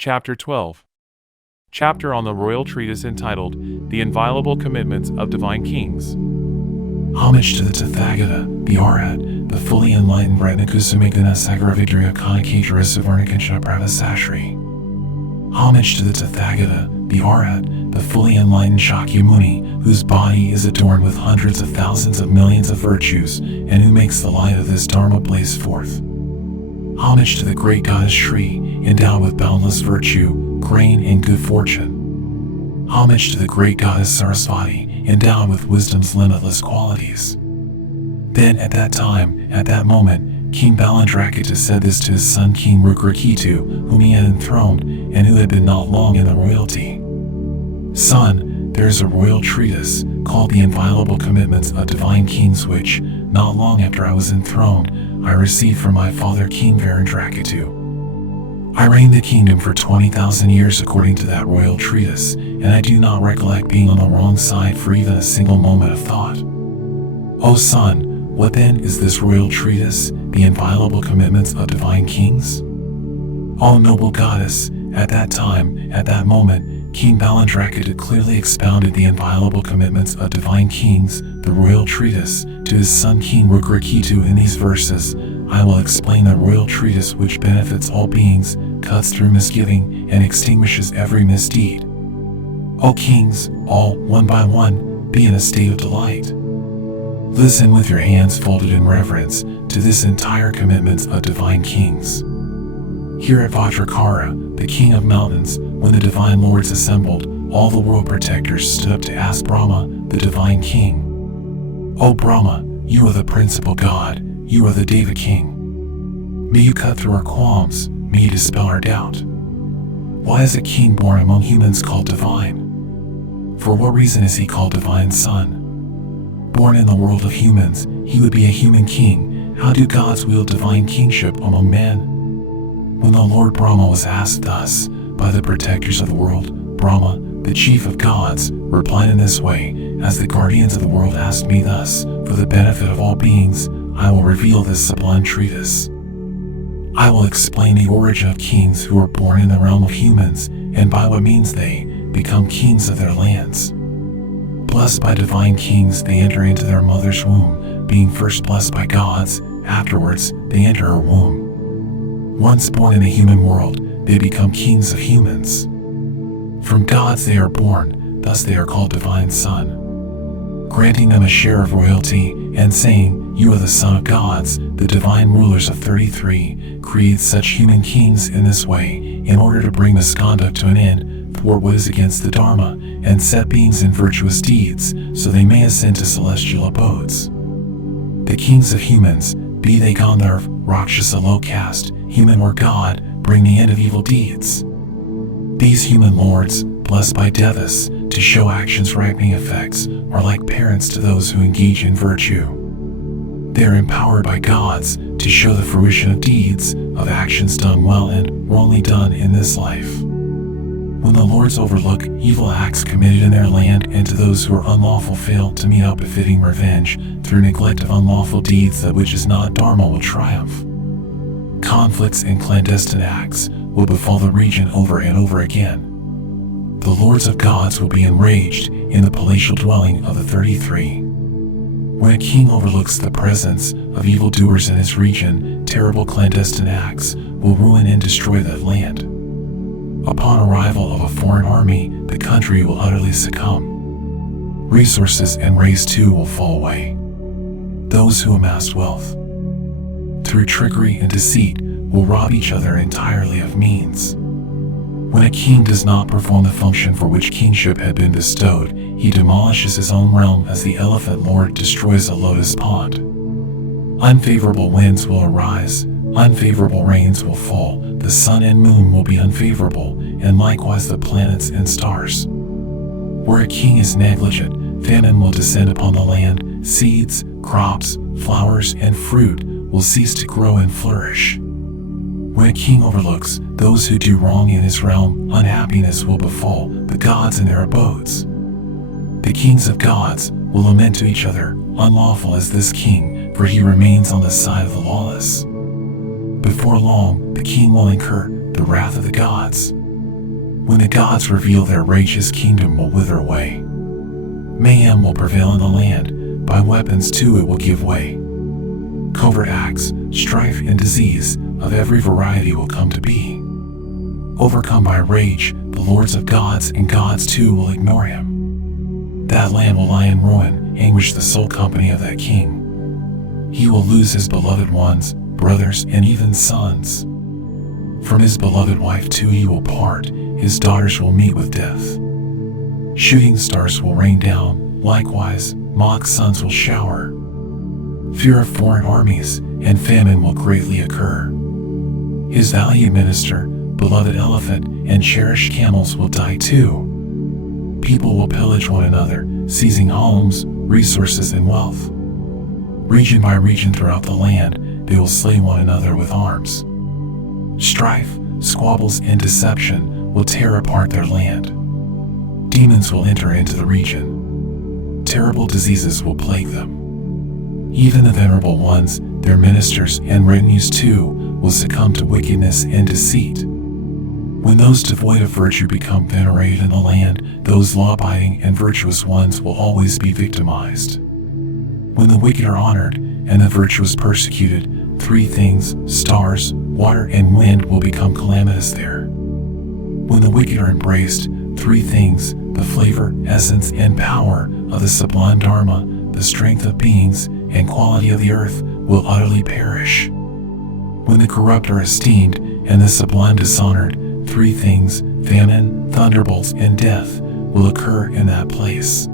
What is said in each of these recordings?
Chapter 12. Chapter on the Royal Treatise entitled The Inviolable Commitments of Divine Kings. Homage to the Tathagata, the Arhat, the fully enlightened Ratnakusumikana Sagaravigriya Kanakajara Savarnakanchana Pravasashri. Homage to the Tathagata, the Arhat, the fully enlightened Shakyamuni, whose body is adorned with hundreds of thousands of millions of virtues, and who makes the light of this Dharma blaze forth. Homage to the great goddess Shri, endowed with boundless virtue, grain, and good fortune. Homage to the great goddess Sarasvati, endowed with wisdom's limitless qualities. Then at that time, at that moment, King Balandrakita said this to his son King Rukrakitu, whom he had enthroned, and who had been not long in the royalty. Son, there is a royal treatise, called the Inviolable Commitments of Divine Kings, which, not long after I was enthroned, I received from my father King Varandrakitu. I reigned the kingdom for 20,000 years according to that royal treatise, and I do not recollect being on the wrong side for even a single moment of thought. O son, what then is this royal treatise, the Inviolable Commitments of Divine Kings? O noble goddess, at that time, at that moment, King Balandrakita clearly expounded the Inviolable Commitments of Divine Kings, the royal treatise, to his son King Rukrakitu in these verses. I will explain the royal treatise which benefits all beings, cuts through misgiving, and extinguishes every misdeed. O kings, all, one by one, be in a state of delight. Listen with your hands folded in reverence to this entire commitment of divine kings. Here at Vajrakara, the king of mountains, when the divine lords assembled, all the world protectors stood up to ask Brahma, the divine king. O Brahma, you are the principal god, you are the Deva king. May you cut through our qualms, may you dispel our doubt. Why is a king born among humans called divine? For what reason is he called divine son? Born in the world of humans, he would be a human king. How do gods wield divine kingship among men? When the Lord Brahma was asked thus, by the protectors of the world, Brahma, the chief of gods, replied in this way, as the guardians of the world asked me thus, for the benefit of all beings, I will reveal this sublime treatise. I will explain the origin of kings who are born in the realm of humans, and by what means they become kings of their lands. Blessed by divine kings, they enter into their mother's womb, being first blessed by gods, afterwards they enter her womb. Once born in the human world, they become kings of humans. From gods they are born, thus they are called divine son. Granting them a share of royalty, and saying, you are the son of gods, the divine rulers of 33, create such human kings in this way, in order to bring misconduct to an end, thwart what is against the Dharma, and set beings in virtuous deeds, so they may ascend to celestial abodes. The kings of humans, be they Gandharv, Rakshasa, low caste, human or god, bring the end of evil deeds. These human lords, blessed by Devas, to show actions ripening effects, are like parents to those who engage in virtue. They are empowered by gods to show the fruition of deeds, of actions done well and wrongly done in this life. When the lords overlook evil acts committed in their land, and to those who are unlawful fail to mete out befitting revenge, through neglect of unlawful deeds, that which is not Dharma will triumph. Conflicts and clandestine acts will befall the region over and over again. The lords of gods will be enraged in the palatial dwelling of the 33. When a king overlooks the presence of evildoers in his region, terrible clandestine acts will ruin and destroy that land. Upon arrival of a foreign army, the country will utterly succumb. Resources and race too will fall away. Those who amassed wealth through trickery and deceit will rob each other entirely of means. When a king does not perform the function for which kingship had been bestowed, he demolishes his own realm as the elephant lord destroys a lotus pond. Unfavorable winds will arise, unfavorable rains will fall, the sun and moon will be unfavorable, and likewise the planets and stars. Where a king is negligent, famine will descend upon the land, seeds, crops, flowers, and fruit will cease to grow and flourish. When a king overlooks those who do wrong in his realm, unhappiness will befall the gods in their abodes. The kings of gods will lament to each other, unlawful is this king, for he remains on the side of the lawless. Before long, the king will incur the wrath of the gods. When the gods reveal their rage, his kingdom will wither away. Mayhem will prevail in the land, by weapons too it will give way. Covert acts, strife, and disease of every variety will come to be. Overcome by rage, the lords of gods and gods too will ignore him. That land will lie in ruin, anguish the sole company of that king. He will lose his beloved ones, brothers, and even sons. From his beloved wife too he will part, his daughters will meet with death. Shooting stars will rain down, likewise, mock suns will shower. Fear of foreign armies and famine will greatly occur. His valued minister, beloved elephant, and cherished camels will die too. People will pillage one another, seizing homes, resources, and wealth. Region by region throughout the land, they will slay one another with arms. Strife, squabbles, and deception will tear apart their land. Demons will enter into the region. Terrible diseases will plague them. Even the venerable ones, their ministers and retinues too, will succumb to wickedness and deceit. When those devoid of virtue become venerated in the land, those law-abiding and virtuous ones will always be victimized. When the wicked are honored and the virtuous persecuted, three things, stars, water, and wind, will become calamitous there. When the wicked are embraced, three things, the flavor, essence, and power of the sublime Dharma, the strength of beings, and quality of the earth, will utterly perish. When the corrupt are esteemed and the sublime dishonored, three things, famine, thunderbolts, and death, will occur in that place.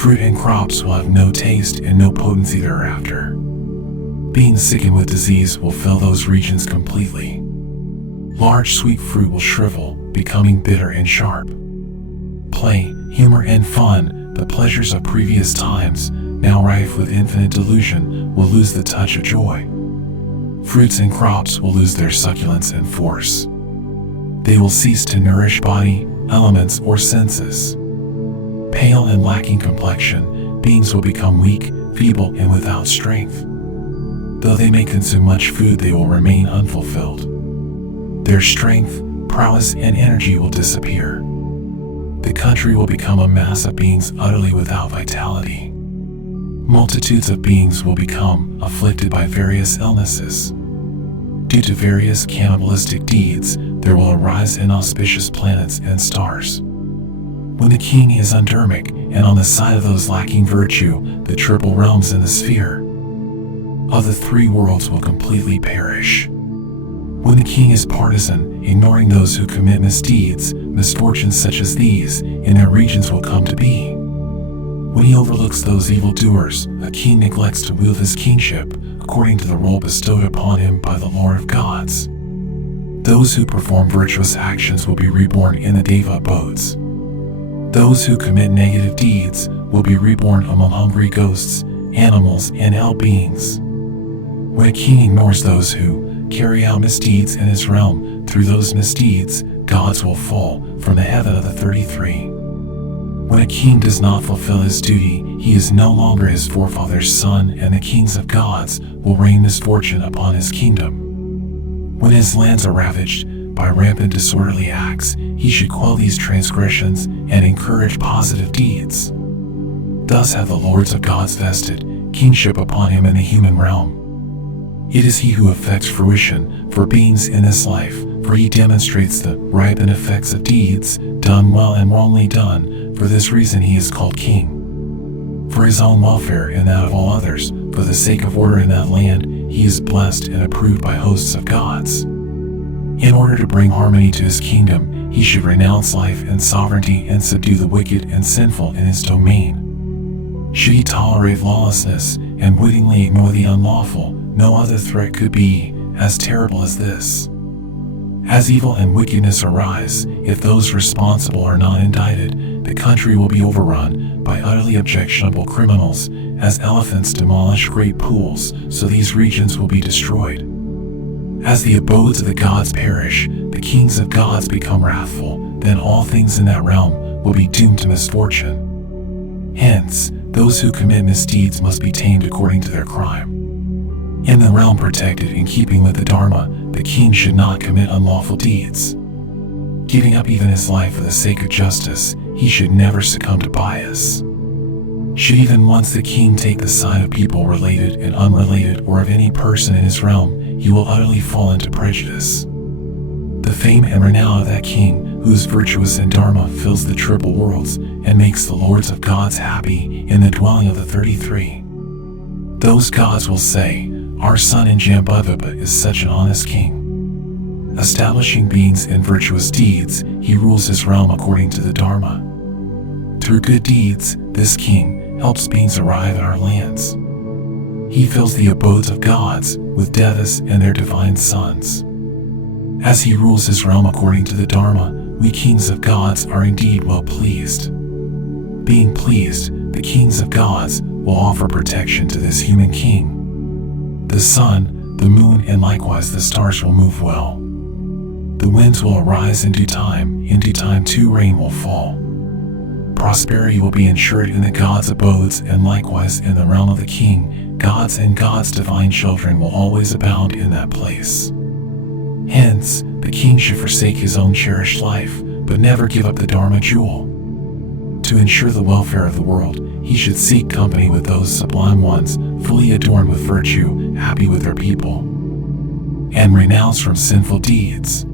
Fruit and crops will have no taste and no potency thereafter. Being sickened with disease will fill those regions completely. Large sweet fruit will shrivel, becoming bitter and sharp. Play, humor, and fun, the pleasures of previous times, now rife with infinite delusion, will lose the touch of joy. Fruits and crops will lose their succulence and force. They will cease to nourish body, elements, or senses. Pale and lacking complexion, beings will become weak, feeble, and without strength. Though they may consume much food, they will remain unfulfilled. Their strength, prowess, and energy will disappear. The country will become a mass of beings utterly without vitality. Multitudes of beings will become afflicted by various illnesses. Due to various cannibalistic deeds, there will arise inauspicious planets and stars. When the king is undurmic, and on the side of those lacking virtue, the triple realms in the sphere of the three worlds will completely perish. When the king is partisan, ignoring those who commit misdeeds, misfortunes such as these in their regions will come to be. When he overlooks those evildoers, a king neglects to wield his kingship according to the role bestowed upon him by the Lord of Gods. Those who perform virtuous actions will be reborn in the Deva abodes. Those who commit negative deeds will be reborn among hungry ghosts, animals, and hell beings. When a king ignores those who carry out misdeeds in his realm, through those misdeeds, gods will fall from the heaven of the 33. When a king does not fulfill his duty, he is no longer his forefather's son, and the kings of gods will rain misfortune upon his kingdom. When his lands are ravaged by rampant disorderly acts, he should quell these transgressions and encourage positive deeds. Thus have the lords of gods vested kingship upon him in the human realm. It is he who effects fruition for beings in this life, for he demonstrates the ripened effects of deeds, done well and wrongly done. For this reason he is called king. For his own welfare and that of all others, for the sake of order in that land, he is blessed and approved by hosts of gods. In order to bring harmony to his kingdom, he should renounce life and sovereignty and subdue the wicked and sinful in his domain. Should he tolerate lawlessness and wittingly ignore the unlawful, no other threat could be as terrible as this. As evil and wickedness arise, if those responsible are not indicted, the country will be overrun by utterly objectionable criminals, as elephants demolish great pools, so these regions will be destroyed. As the abodes of the gods perish, the kings of gods become wrathful, then all things in that realm will be doomed to misfortune. Hence, those who commit misdeeds must be tamed according to their crime. In the realm protected in keeping with the Dharma, the king should not commit unlawful deeds. Giving up even his life for the sake of justice, he should never succumb to bias. Should even once the king take the side of people related and unrelated or of any person in his realm, he will utterly fall into prejudice. The fame and renown of that king, whose virtuous and dharma fills the triple worlds and makes the lords of gods happy in the dwelling of the 33. Those gods will say, our son in Jambudvipa is such an honest king. Establishing beings in virtuous deeds, he rules his realm according to the dharma. Through good deeds, this king helps beings arrive at our lands. He fills the abodes of gods with devas and their divine sons. As he rules his realm according to the dharma, we kings of gods are indeed well pleased. Being pleased, the kings of gods will offer protection to this human king. The sun, the moon, and likewise the stars will move well. The winds will arise in due time too rain will fall. Prosperity will be ensured in the gods' abodes, and likewise in the realm of the king, gods and gods' divine children will always abound in that place. Hence, the king should forsake his own cherished life, but never give up the Dharma jewel. To ensure the welfare of the world, he should seek company with those sublime ones, fully adorned with virtue, happy with their people, and renounced from sinful deeds.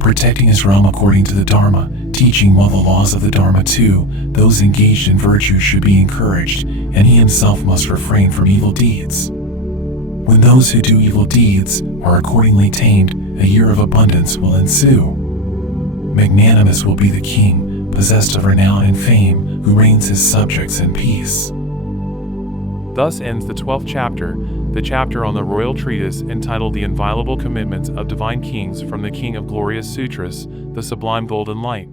Protecting his realm according to the Dharma, teaching well the laws of the Dharma too, those engaged in virtue should be encouraged, and he himself must refrain from evil deeds. When those who do evil deeds are accordingly tamed, a year of abundance will ensue. Magnanimous will be the king, possessed of renown and fame, who reigns his subjects in peace. Thus ends the 12th chapter, the chapter on the Royal Treatise entitled The Inviolable Commitments of Divine Kings from the King of Glorious Sutras, the Sublime Golden Light.